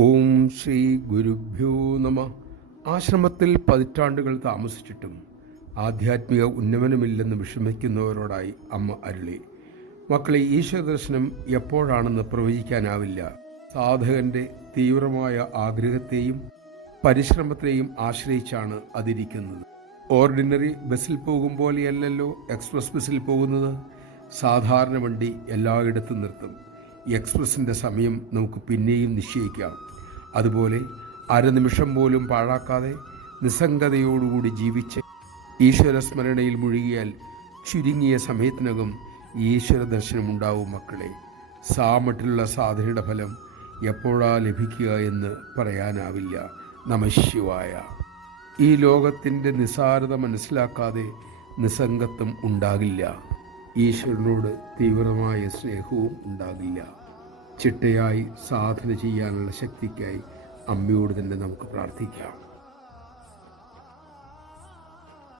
ഓം ശ്രീ ഗുരുഭ്യോ നമ. ആശ്രമത്തിൽ പതിറ്റാണ്ടുകൾ താമസിച്ചിട്ടും ആധ്യാത്മിക ഉന്നമനമില്ലെന്ന് വിഷമിക്കുന്നവരോടായി അമ്മ അരുളി. മക്കളെ, ഈശ്വരദർശനം എപ്പോഴാണെന്ന് പ്രവചിക്കാനാവില്ല. സാധകന്റെ തീവ്രമായ ആഗ്രഹത്തെയും പരിശ്രമത്തെയും ആശ്രയിച്ചാണ് അതിരിക്കുന്നത്. ഓർഡിനറി ബസ്സിൽ പോകും പോലെയല്ലല്ലോ എക്സ്പ്രസ് ബസ്സിൽ പോകുന്നത്. സാധാരണ വണ്ടി എല്ലായിടത്തും നിർത്തും. എക്സ്പ്രസിൻ്റെ സമയം നമുക്ക് പിന്നെയും നിശ്ചയിക്കാം. അതുപോലെ അരനിമിഷം പോലും പാഴാക്കാതെ നിസ്സംഗതയോടുകൂടി ജീവിച്ച് ഈശ്വരസ്മരണയിൽ മുഴുകിയാൽ ചുരുങ്ങിയ സമയത്തിനകം ഈശ്വര ദർശനമുണ്ടാവും. മക്കളെ, സാമട്ടിലുള്ള സാധനയുടെ ഫലം എപ്പോഴാ ലഭിക്കുക എന്ന് പറയാനാവില്ല. നമഃശിവായ. ഈ ലോകത്തിൻ്റെ നിസ്സാരത മനസ്സിലാക്കാതെ നിസ്സംഗത്വം ഉണ്ടാകില്ല. ഈശ്വരനോട് തീവ്രമായ സ്നേഹവും ഉണ്ടാകില്ല. ചിട്ടയായി സാധന ചെയ്യാനുള്ള ശക്തിക്കായി അമ്മയോട് തന്നെ നമുക്ക് പ്രാർത്ഥിക്കാം.